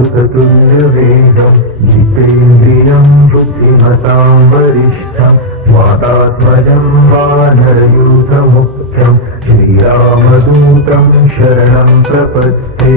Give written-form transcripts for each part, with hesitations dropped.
मारुततुल्यवेगं जितेन्द्रियं बुद्धिमतां वरिष्ठं वातात्मजं वानरयूथमुख्यं श्रीरामदूतं शरणं प्रपद्ये।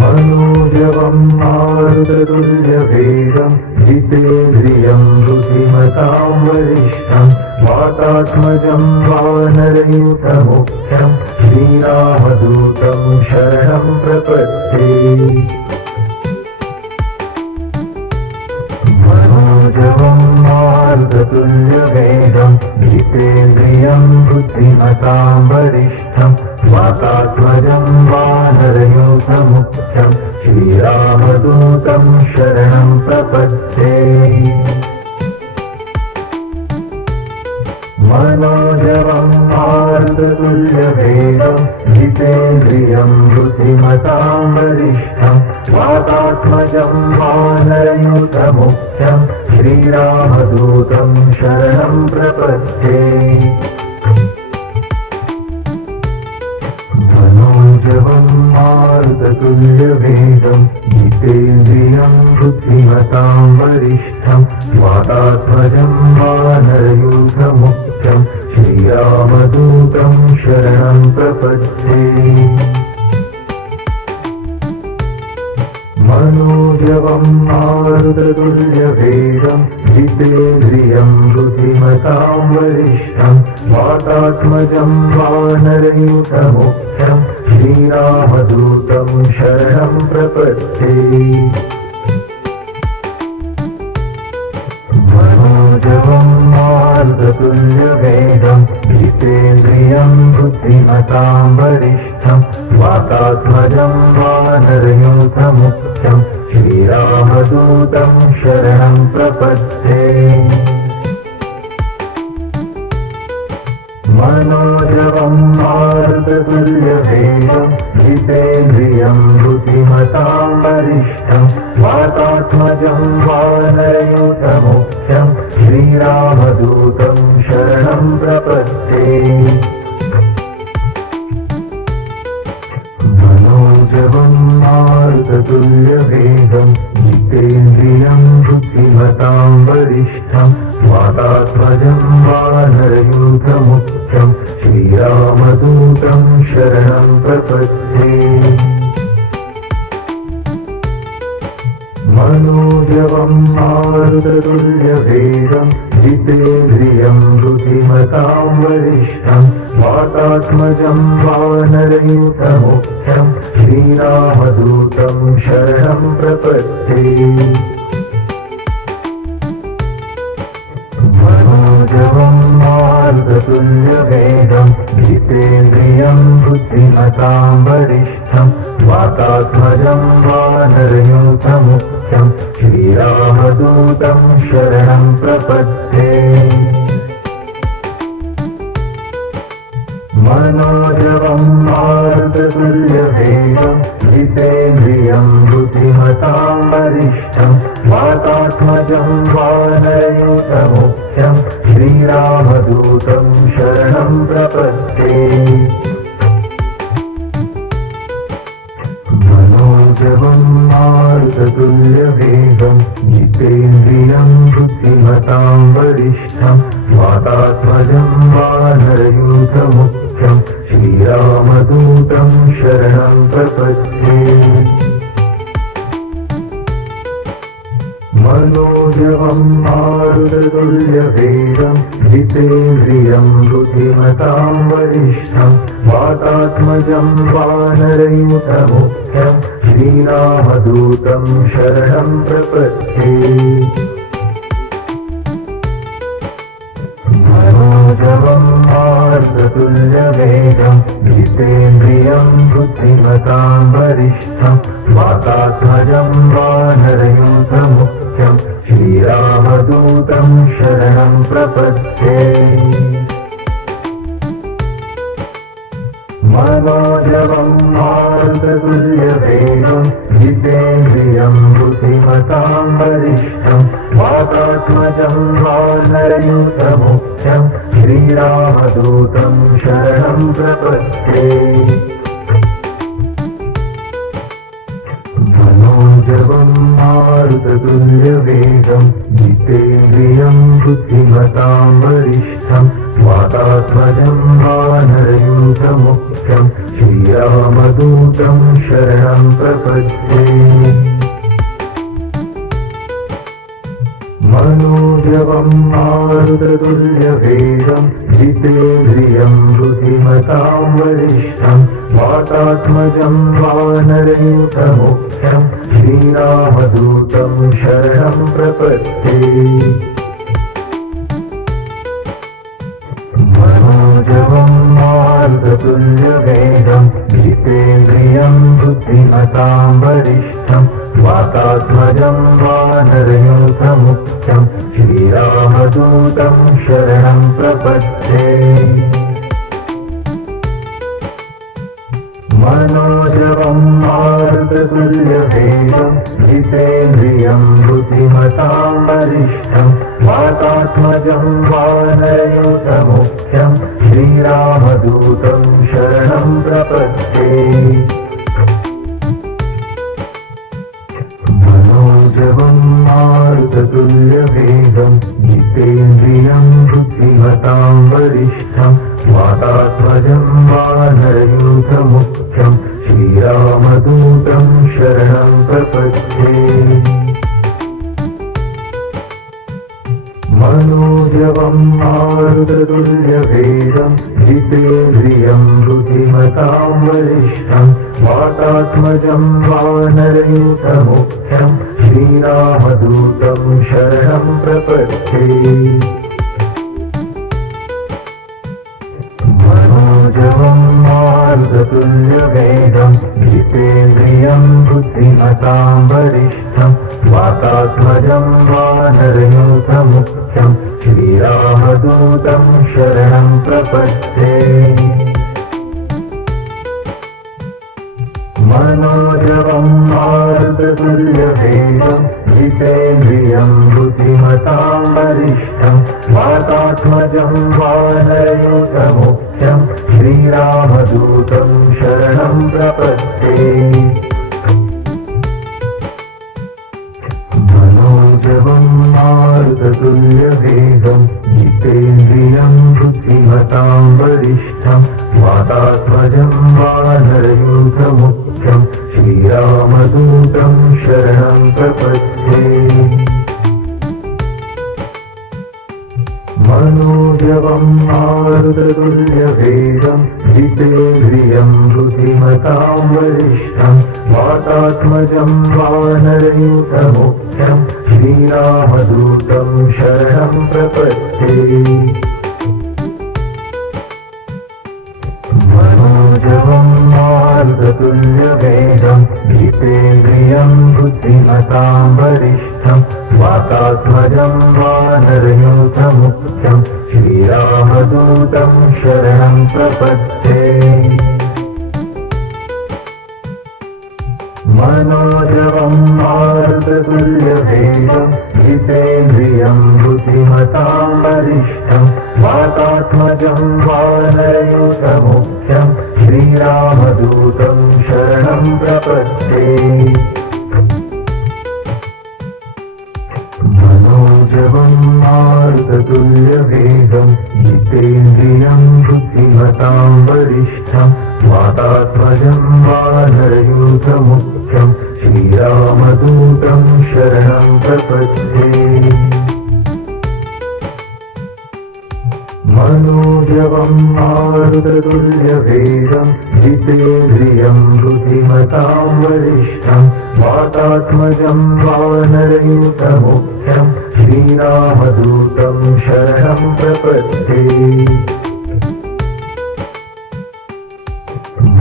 मनोजवं मारुततुल्यवेगं जितेन्द्रियं बुद्धिमतां वरिष्ठं वातात्मजं वानरयूथमुख्यं श्रीरामदूतं शरणं प्रपद्ये। मनोजवं मारुततुल्यवेगं जितेन्द्रियं बुद्धिमतां वरिष्ठं वातात्मजं वानरयूथमुख्यं श्रीरामदूतं शरणं प्रपद्ये। मनोजवं मारुततुल्यवेगं जितेन्द्रियं बुद्धिमतां वरिष्ठं वातात्मजं वानरयूथमुख्यं श्रीरामदूतं शरणं प्रपद्ये। मनोजवं मारुततुल्यवेगं जितेन्द्रियं बुद्धिमतां वरिष्ठं वातात्मजं वानरयूथमुख्यं श्रीरामदूतं शरणं प्रपद्ये। मनोजवं मारुततुल्यवेगं जितेन्द्रियं बुद्धिमतां वरिष्ठं वातात्मजं वानरयूथमुख्यं श्रीरामदूतं शरणं प्रपद्ये। मनोजवं मारुततुल्यवेगं जितेन्द्रियं बुद्धिमतां वरिष्ठं वातात्मजं वानरयूथमुख्यं श्रीरामदूतं शरणं प्रपद्ये। मनोजवं मारुततुल्यवेगं जितेन्द्रियं बुद्धिमतां वरिष्ठं वातात्मजं वानरयूथमुख्यं श्रीरामदूतं शरणं प्रपद्ये। मनोजवं मारुततुल्यवेगं जितेन्द्रियं बुद्धिमतां वरिष्ठं वातात्मजं वानरयूथमुख्यं श्रीरामदूतं शरणं प्रपद्ये। मनोजवं मारुततुल्यवेगं जितेन्द्रियं बुद्धिमतां वरिष्ठं वातात्मजं वानरयूथमुख्यं श्रीरामदूतं शरणं प्रपद्ये। मनोजवं मारुततुल्यवेगं जितेन्द्रियं बुद्धिमतां वरिष्ठं वातात्मजं वानरयूथमुख्यं श्रीरामदूतं शरणं प्रपद्ये। मनोजवं मारुततुल्यवेगं जितेन्द्रियं बुद्धिमतां वरिष्ठं वातात्मजं वानरयूथमुख्यं श्रीरामदूतं शरणं प्रपद्ये। मनोजवं मारुततुल्यवेगं जितेन्द्रियं बुद्धिमतां वरिष्ठं वातात्मजं वानरयूथमुख्यं श्रीरामदूतं शरणं प्रपद्ये। मनोजवं मारुततुल्यवेगं जितेन्द्रियं बुद्धिमतां वरिष्ठं वातात्मजं वानरयूथमुख्यं श्रीरामदूतं शरणं प्रपद्ये। मनोजवं मारुततुल्यवेगं जितेन्द्रियं बुद्धिमतां वरिष्ठं वातात्मजं वानरयूथमुख्यं श्रीरामदूतं शरणं प्रपद्ये। मनोजवं मारुततुल्यवेगं जितेन्द्रियं बुद्धिमतां वरिष्ठं वातात्मजं वानरयूथमुख्यं श्रीरामदूतं शरणं प्रपद्ये। मनोजवं मारुततुल्यवेगं जितेन्द्रियं बुद्धिमतां वरिष्ठं वातात्मजं वानरयूथमुख्यं श्रीरामदूतं शरणं प्रपद्ये मनोजवं मारुततुल्यवेगं जितेन्द्रियं बुद्धिमतां वरिष्ठं वातात्मजं वानरयूथमुख्यं श्रीरामदूतं शरणं प्रपद्ये मनोजवं मारुततुल्यवेगं जितेन्द्रियं बुद्धिमतां वरिष्ठं वातात्मजं वानरयूथमुख्यं श्रीरामदूतं शरणं प्रपद्ये मनोजवं मारुततुल्यवेगं जितेन्द्रियं बुद्धिमतां वरिष्ठं वातात्मजं वानरयूथमुख्यं श्रीरामदूतं शरणं प्रपद्ये मनोजवं मारुततुल्यवेगं जितेन्द्रियं बुद्धिमतां वरिष्ठं वातात्मजं वानरयूथमुख्यं श्रीरामदूतं शरणं प्रपद्ये मनोजवं मारुततुल्यवेगं जितेन्द्रियं बुद्धिमतां वरिष्ठं वातात्मजं वानरयूथमुख्यं श्रीरामदूतं शरणं प्रपद्ये मनोजवं मारुततुल्यवेगं जितेन्द्रियं बुद्धिमतां वरिष्ठं वातात्मजं वानरयूथमुख्यं श्रीरामदूतं शरणं प्रपद्ये मनोजवं मारुततुल्यवेगं जितेन्द्रियं बुद्धिमतां वरिष्ठं वातात्मजं वानरयूथमुख्यं श्रीरामदूतं शरणं प्रपद्ये मनोजवं मारुततुल्यवेगं जितेन्द्रियं बुद्धिमतां वरिष्ठं वातात्मजं वानरयूथमुख्यं श्रीरामदूतं शरणं प्रपद्ये मनोजवं मारुततुल्यवेगं जितेन्द्रियं बुद्धिमतां वरिष्ठं वातात्मजं वानरयूथमुख्यं श्रीरामदूतं शरणं प्रपद्ये मनोजवं मारुततुल्यवेगं जितेन्द्रियं बुद्धिमतां वरिष्ठं वातात्मजं वानरयूथमुख्यं श्रीरामदूतं शरणं प्रपद्ये मनोजवं मारुततुल्यवेगं जितेन्द्रियं बुद्धिमतां वरिष्ठं वातात्मजं वानरयूथमुख्यं श्रीरामदूतं शरणं प्रपद्ये मनोजवं मारुततुल्यवेगं जितेन्द्रियं बुद्धिमतां वरिष्ठं वातात्मजं वानरयूथमुख्यं श्रीरामदूतं शरणं प्रपद्ये मनोजवं मारुततुल्यवेगं जितेन्द्रियं बुद्धिमतां वरिष्ठं वातात्मजं वानरयूथमुख्यं श्रीरामदूतं शरणं प्रपद्ये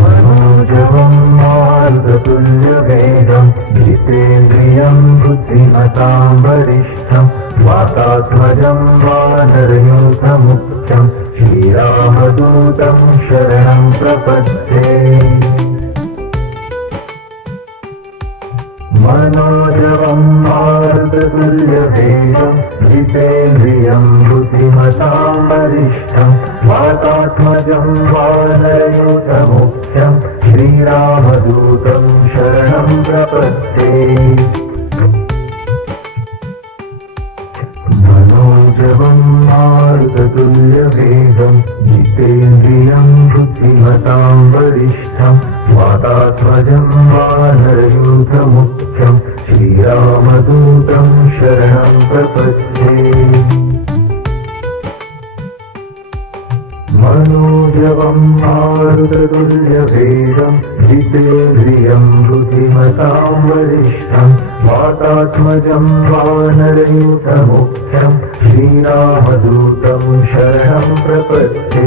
मनोजवं मारुततुल्यवेगं जितेन्द्रियं बुद्धिमतां वरिष्ठं वातात्मजं वानरयूथमुख्यं श्रीरामदूतं शरणं प्रपद्ये मनोजवं मारुततुल्यवेगं जितेन्द्रियं बुद्धिमतां वरिष्ठं वातात्मजं वानरयूथमुख्यं श्रीरामदूतं शरणं प्रपद्ये मनोजवं मारुततुल्यवेगं जितेन्द्रियं बुद्धिमतां वरिष्ठं वातात्मजं वानरयूथमुख्यं श्रीरामदूतं शरणं प्रपद्ये मनोजवं मारुततुल्यवेगं जितेन्द्रियं बुद्धिमतां वरिष्ठं वातात्मजं वानरयूथमुख्यं श्रीरामदूतं शरणं प्रपद्ये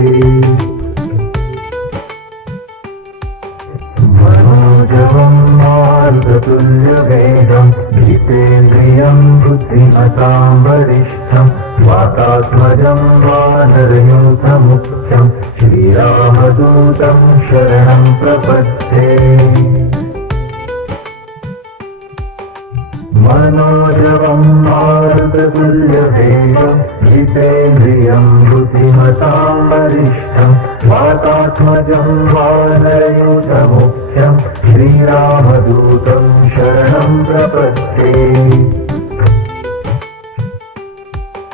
मनोजवं मारुततुल्यवेगं जितेन्द्रियं बुद्धिमतां वरिष्ठं वातात्मजं वानरयूथमुख्यं श्रीरामदूतं शरणं प्रपद्ये मनोजवं मारुततुल्यवेगं जितेन्द्रियं बुद्धिमतां वरिष्ठं वातात्मजं वानरयूथमुख्यं श्रीरामदूतं शरणं प्रपद्ये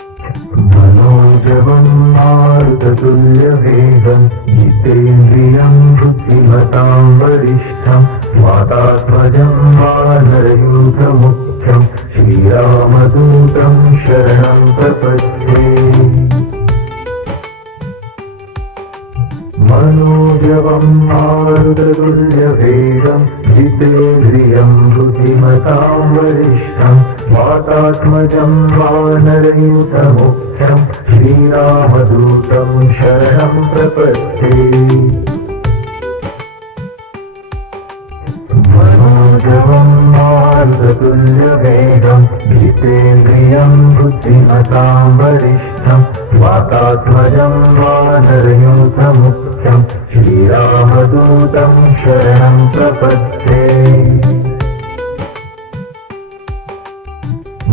मनोजवं मारुततुल्यवेगं जितेन्द्रियं बुद्धिमतां वरिष्ठं वातात्मजं वानरयूथमुख्यं श्रीरामदूतं शरणं प्रपद्ये मनोजवं मारुततुल्यवेगं जितेन्द्रियं बुद्धिमतां वरिष्ठं वातात्मजं वानरयूथमुख्यं श्रीरामदूतं शरणं प्रपद्ये मनोजवं मारुततुल्यवेगं जितेन्द्रियं बुद्धिमतां वरिष्ठं वातात्मजं वानरयूथमुख्यं श्रीरामदूतं शरणं प्रपद्ये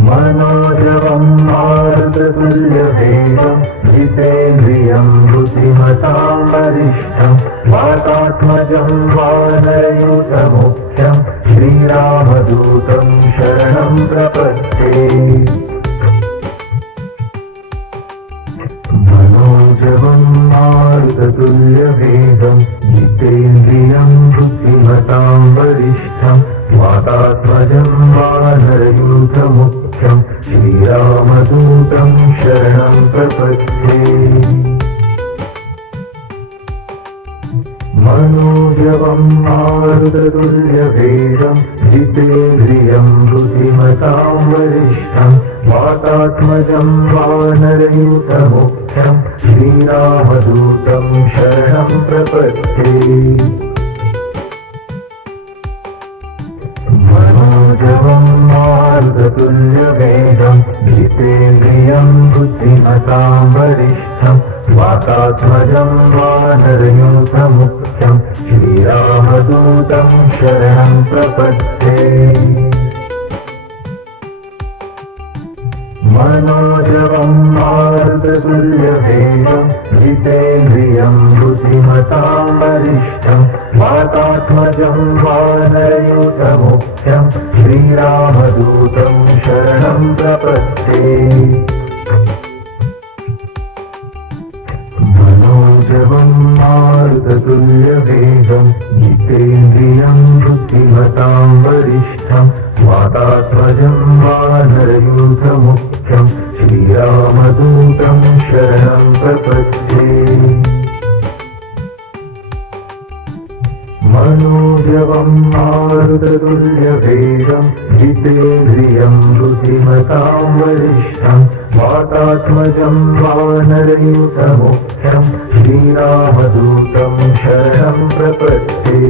मनोजवं मारुततुल्यवेगं जितेन्द्रियं बुद्धिमतां वरिष्ठं वातात्मजं वानरयूथमुख्यं श्रीरामदूतं शरणं प्रपद्ये मनोजवं मारुततुल्यवेगं जितेन्द्रियं बुद्धिमतां वरिष्ठं वातात्मजं वानरयूथमुख्यं श्रीरामदूतं शरणं प्रपद्ये मनोजवं मारुततुल्यवेगं जितेन्द्रियं बुद्धिमतां वरिष्ठं वातात्मजं वानरयूथमुख्यं श्रीरामदूतं शरणं प्रपद्ये मनोजवं मारुततुल्यवेगं जितेन्द्रियं बुद्धिमतां वरिष्ठं वातात्मजं वानरयूथमुख्यं श्रीरामदूतं शरणं प्रपद्ये मनोजवं मारुततुल्यवेगं जितेन्द्रियं बुद्धिमतां वरिष्ठं वातात्मजं वानरयूथमुख्यं श्रीरामदूतं शरणं प्रपद्ये मनोजवं मारुततुल्यवेगं जितेन्द्रियं बुद्धिमतां वरिष्ठं वातात्मजं वानरयूथमुख्यं श्रीरामदूतं शरणं प्रपद्ये मनोजवं मारुततुल्यवेगं जितेन्द्रियं बुद्धिमतां वरिष्ठं वातात्मजं वानरयूथमुख्यं श्रीरामदूतं शरणं प्रपद्ये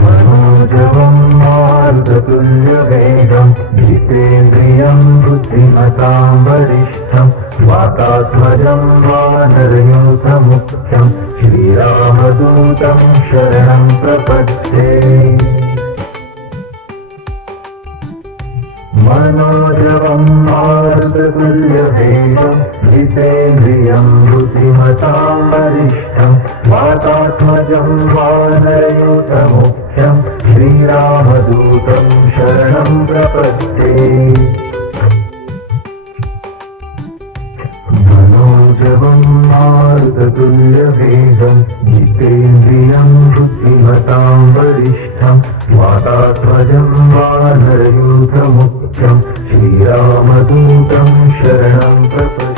मनोजवं मारुततुल्यवेगं जितेन्द्रियं बुद्धिमतां वरिष्ठं वातात्मजं वानरयूथमुख्यं श्रीरामदूतं शरणं प्रपद्ये मनोजवं मारुततुल्यवेगं जितेन्द्रियं बुद्धिमतां वरिष्ठं वातात्मजं वानरयूथमुख्यं श्रीरामदूतं शरणं प्रपद्ये मनोजवं मारुततुल्यवेगं जितेन्द्रियं बुद्धिमतां वरिष्ठं वातात्मजं वानरयूथमुख्यं श्रीरामदूतं शरणं प्रपद्ये।